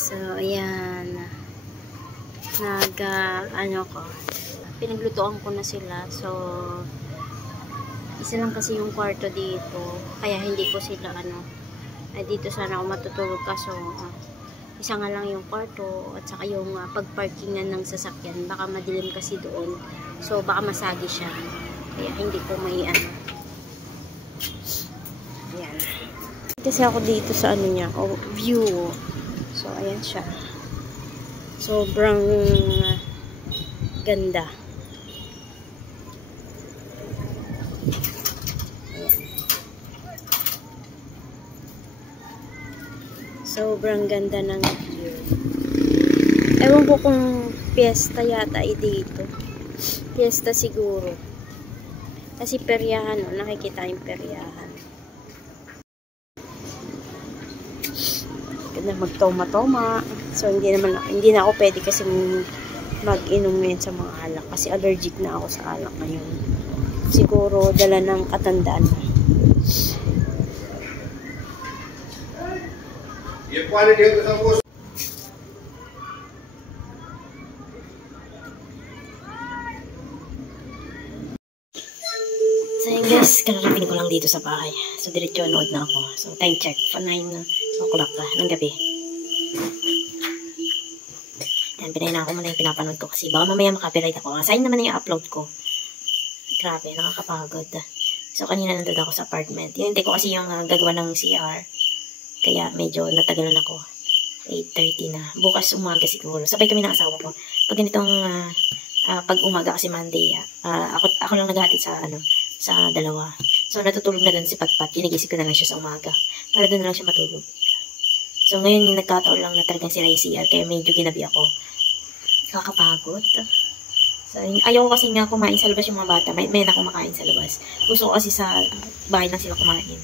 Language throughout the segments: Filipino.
So, ayan. Pinaglutoan ko na sila. So, isa lang kasi yung kwarto dito. Kaya hindi ko sila, dito sana ako matutulog. Kaso, isa nga lang yung kwarto. At saka yung pagparkingan ng sasakyan. Baka madilim kasi doon. So, baka masagi siya. Kaya hindi ko may, ayan. Kasi ako dito sa view. So, ayan siya. Sobrang ganda. Ayan. Sobrang ganda ng view. Ewan ko kung piyesta yata dito. Piyesta siguro. Kasi peryahan, nakikita yung peryahan. Ganda magtoma-toma. So, hindi na ako pwede kasi mag-inom ngayon sa mga alak. Kasi allergic na ako sa alak ngayon. Siguro, dala ng katandaan na. So, guys, kararating ko lang dito sa bahay. So, diretso nood na ako. So, time check. 9 o'clock ng gabi. Yan, pinahinaan ko muna yung pinapanood ko kasi baka mamaya makapiright ako. Sayang naman yung upload ko. Grabe, nakakapagod. So, kanina nandun ako sa apartment. Hinintay ko kasi yung gagawa ng CR. Kaya medyo natagalan ako. 8:30 na. Bukas umaga siguro. Sabay kami ng asawa ko. Pag ganitong pag umaga kasi Monday, ako lang naghahatid sa dalawa. So, natutulog na dun si Patpat. Ginigising ko na lang siya sa umaga. Para dun na lang siya matulog. So, ngayon nagkataon lang na talagang sila yung CR. Kaya medyo ginabi ako. Kakapagod. So, ayaw ko kasi nga kumain sa labas yung mga bata. May na kumakain sa labas. Gusto ko kasi sa bahay lang sila kumain.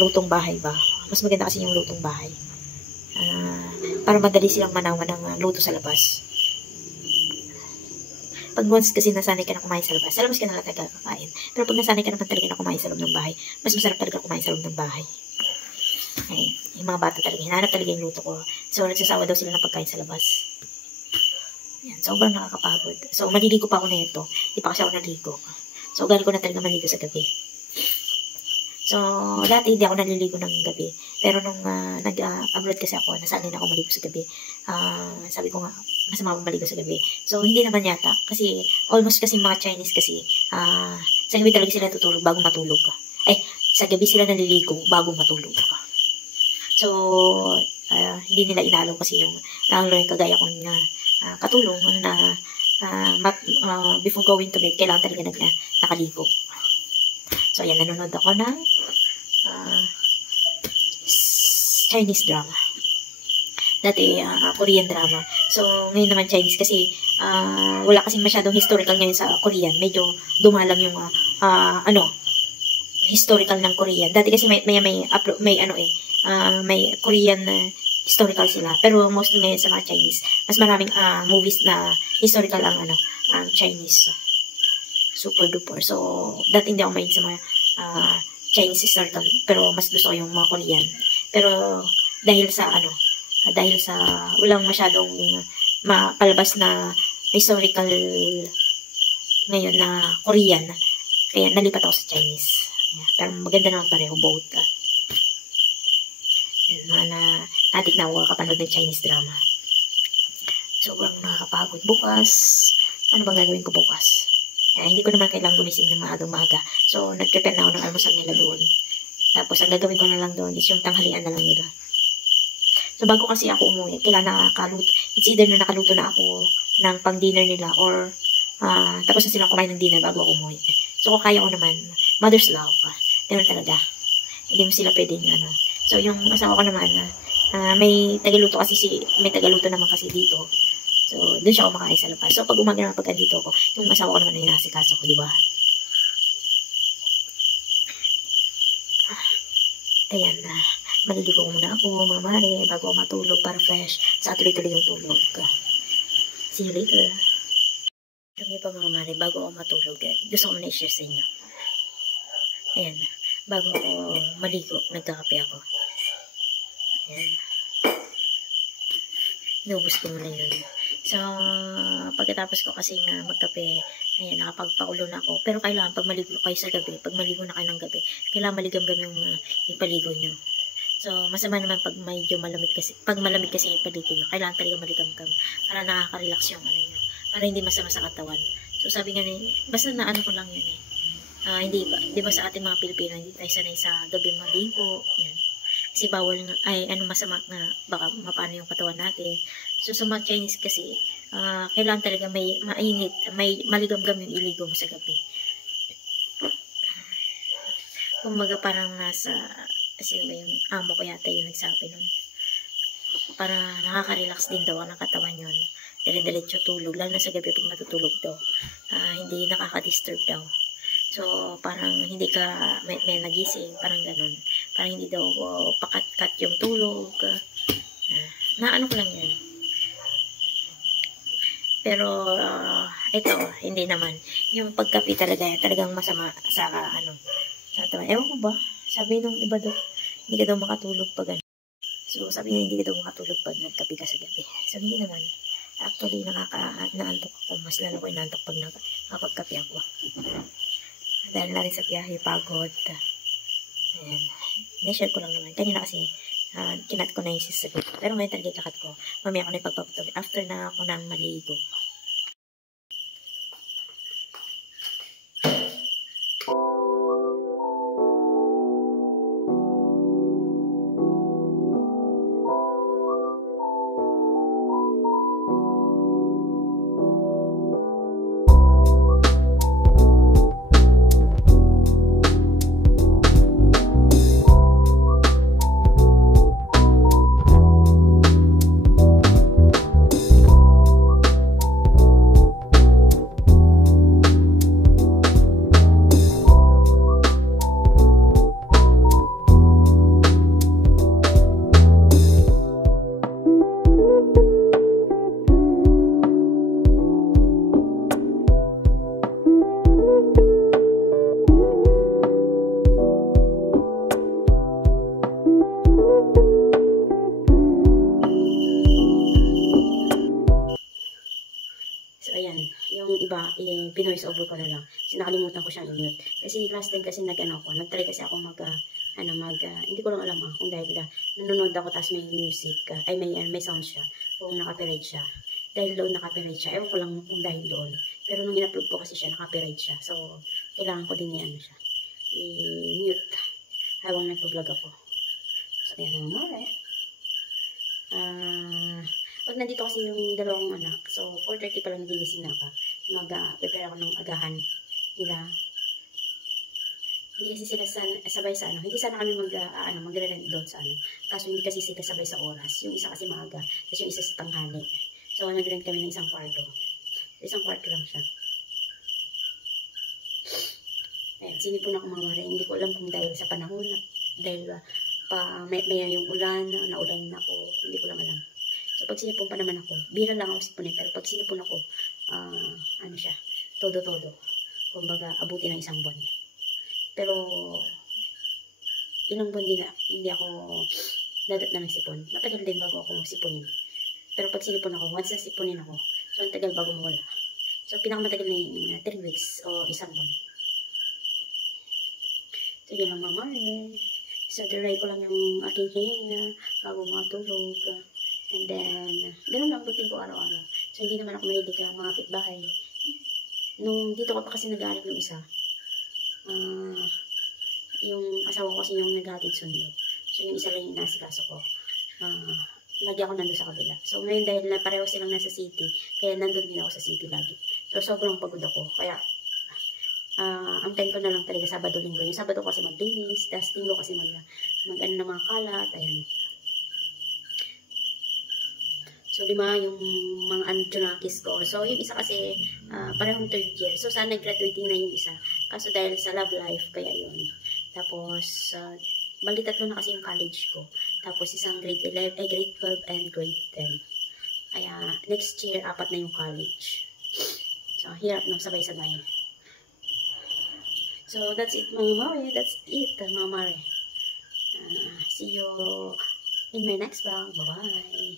Lutong bahay ba? Mas maganda kasi yung lutong bahay. Para madali silang manawan ng luto sa labas. Pag once kasi nasanay ka na kumain sa labas ka na lang talaga kakain. Pero pag nasanay ka naman talaga na kumain sa loob ng bahay, mas masarap talaga kumain sa loob ng bahay. Ay, yung mga bata talaga, hinahanap talaga yung luto ko. So, nagsasawa daw sila ng pagkain sa labas. Yan, sobrang nakakapagod. So, maliligo pa ako na ito. Di pa kasi ako naligo. So, ugali ko na talaga maligo sa gabi. So, dati hindi ako naliligo ng gabi. Pero nung nag-abroad kasi ako, nasanay na ako maligo sa gabi. Sabi ko nga, masama akong maligo sa gabi. So, hindi naman yata. Kasi, almost kasi mga Chinese kasi, sa gabi talaga sila tutulog bago matulog. Ay, sa gabi sila naliligo bago matulog. So, hindi nila inalaw kasi yung, lalo yung kagaya kong katulong na before going to bed, kailangan talaga nakaligo. So, ayan, nanonood ako ng Chinese drama. Dati, Korean drama. So, ngayon naman Chinese kasi wala kasing masyadong historical ngayon sa Korean. Medyo dumalang yung historical ng Korean. Dati kasi may Korean historical sila. Pero mostly ngayon sa mga Chinese, mas maraming movies na historical ang Chinese. Super duper. So, dati hindi ako mahilig sa mga Chinese historical. Pero mas gusto ko yung mga Korean. Pero dahil sa walang masyadong mapalabas na historical ngayon na Korean, kaya nalipat ako sa Chinese. Yeah, pero maganda naman pareho both. Natik na ako kapanood ng Chinese drama. Sobrang nakakapagod. Bukas, ano bang gagawin ko bukas? Hindi ko naman kailangang gumising ng maaga. So, nag-prepare na ako ng almusal nila doon. Tapos, ang gagawin ko na lang doon is yung tanghalian na lang nila. So, bago kasi ako umuwi, kailangan it's either na nakaluto na ako ng pang-dinner nila or tapos na silang kumain ng dinner bago ako umuwi. So, kung kaya ko naman, mother's love. Ganun talaga. Hindi mo sila pwedeng, So, yung asawa ko naman, may tagaluto naman kasi dito. So, doon siya kumakain sa labas. So, pag umaga naman pagka dito ako, yung asawa ko naman na hinasikaso ko, di ba? Ayan na. Maliligo muna ako, mga mare, bago ako matulog para fresh. Sa tuloy-tuloy yung tulog. See you later. Kami pa mga mare, bago ako matulog, gusto ko muna i-share sa inyo. Ayan. Bago ako maligo, nagkakape ako. Ayan. inubos ko muna yun. So, pagkatapos ko kasi nga magkape, ayan, nakapagpaulo na ako. Pero kailangan, pag maligo kayo sa gabi, pag maligo na kayo ng gabi, kailangan maligam-gam yung ipaligo nyo. So, masama naman pag medyo malamig kasi, pag malamig kasi yung ipaligo nyo, kailangan talaga maligam-gam para nakaka-relax yung ano nyo, para hindi masama sa katawan. So, sabi nga basta na ano ko lang yun eh. Hindi ba, di ba sa ating mga Pilipino, hindi tayo sanay sa gabi maligo, yan. Kasi bawal nga, ay ano masama na baka mapano yung katawan natin. So sa mga Chinese kasi, kailangan talaga may mainit, may maligam-gam yung iligo mo sa gabi. Kumbaga parang nasa, kasi ba yung amo ko yata yung nagsabi nun. Para nakaka-relax din daw ang katawan yun. Dire-diretso tulog, lalo na sa gabi pag matutulog daw. Hindi nakaka-disturb daw. So, parang hindi ka may nagising, parang ganun. Parang hindi daw pakat-kat yung tulog. Naano ko lang yan. Pero, ito, hindi naman. Yung pagkapi talaga yan, talagang masama sa, sa tawa. Ewan ko ba? Sabi nung iba daw, hindi ka daw makatulog pag ano. So, sabi niya, hindi ka daw makatulog pag nagkapi ka sa gabi. So, hindi naman. Actually, naantok ako. Mas lalo ko inaantok pag nakapagkapi ako. Dahil na rin sa biyahe, pagod. Ayan. Na-share ko lang naman. Kanina kasi, kinat ko na yung sisagot. Pero ngayon talaga ikakat ko. Mamaya ako na ipagpapatuloy. After na ako nang maligo. Pinoise over ko na lang. Kasi nakalimutan ko siyang i-mute. Kasi last time kasi nag-try kasi ako hindi ko lang alam kung dahil nanonood ako tapos may music, may sound siya, kung naka-copyright siya. Dahil doon naka-copyright siya, ewan ko lang kung dahil doon. Pero nung in-upload ko kasi siya, naka-copyright siya. So, kailangan ko din siya. I-mute. Habang nag-vlog ako. So, ayan naman pag nandito kasi yung dalawang anak, so 4:30 pa lang nagigising na ako. Mag-prepare ako ng agahan nila. Hindi kasi sila sabay sa hindi sana kami magre-rent doon sa Kaso hindi kasi sila sabay sa oras. Yung isa kasi maaga, tapos yung isa sa tanghali. So nag-rent kami ng isang kwarto. Isang kwarto lang siya. Ayan, sinipon ako mga mare. Hindi ko alam kung dahil sa panahon, dahil may yung ulan, naulan na ako, hindi ko lang alam. So, pag sinipon pa naman ako, bira lang ako sipunin, pero pag sinipon ako, siya, todo-todo. Kumbaga, abuti ng isang buwan. Pero, ilang buwan din hindi ako dadat na nagsipon. Matagal din bago ako sipunin. Pero pag sinipon ako, once na sipunin ako, so, ang tagal bago mawala. So, pinakamatagal na yung 3 weeks o isang buwan. So, yun lang mamari. So, try ko lang yung aking hihinga bago matulog. And then, ganun lang routine ko araw-araw. So, hindi naman ako mahilig mga kapitbahay. Nung dito ko pa kasi nag-aaral yung isa, yung asawa ko kasi yung naghatid sundo. So, yung isa lang yung nasikaso ko. Lagi ako nandun sa kabila. So, ngayon dahil na pareho silang nasa city, kaya nandun din ako sa city lagi. So, sobrang pagod ako. Kaya, ang time ko na lang talaga Sabado-Linggo. Yung Sabado kasi maglinis, tapos Linggo kasi mag-ano ng mga kalat, ayan. So, 5 yung mga Junakis ko. So, yung isa kasi, parehong 3rd year. So, sana graduating na yung isa. Kaso dahil sa love life, kaya yun. Tapos, bali 3 na kasi yung college ko. Tapos, isang grade 12 and grade 10. Kaya, next year, 4 na yung college. So, hirap nung sabay-sabay. So, that's it, mga mare. That's it, mga mare. See you in my next vlog. Bye-bye.